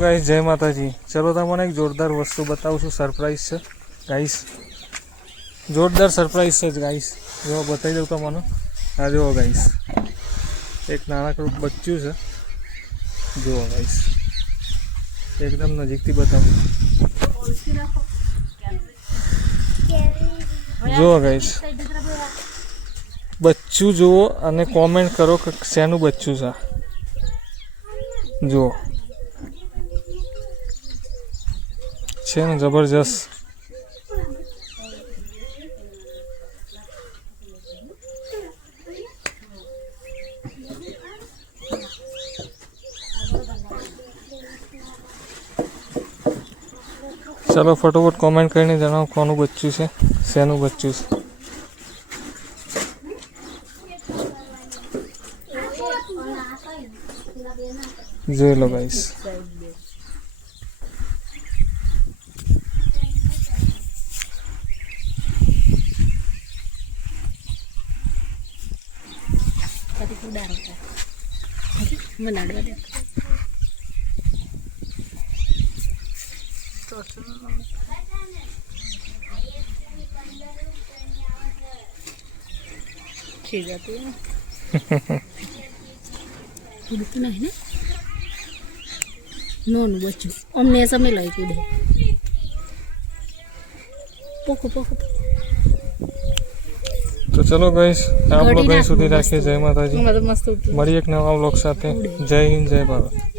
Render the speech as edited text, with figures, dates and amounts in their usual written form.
Guys जय माता जी। चलो तमने एक जोरदार वस्तु बताऊँ छूँ। सरप्राइज है गाइस, जोरदार सरप्राइज है गाइस। जो बताई दऊँ तमने आ जो गाइस एक नानकड़ું बच्चू है। जो गाइस एकदम नजीक थी बताऊँ। जो गाइस बच्चू जो अने कॉमेंट करो कि शेनु बच्चू है। जो છે ને જબરજસ્ત। चलो फटोफट कमेंट કરીને જણાવો કોનું બચ્ચું છે, શેનું બચ્ચું છે। જોઈ લો ગાઈસ। કૂદતું નહીં ને નોનું બચ્ચું અમને સમય લઈ કૂદે પોકો પોકો। तो चलो गाइस आप लोग સુધી રાખીએ। જય માતાજી। મળીએ એક નવા વ્લોગ સાથે। જય હિન્દ, જય ભારત।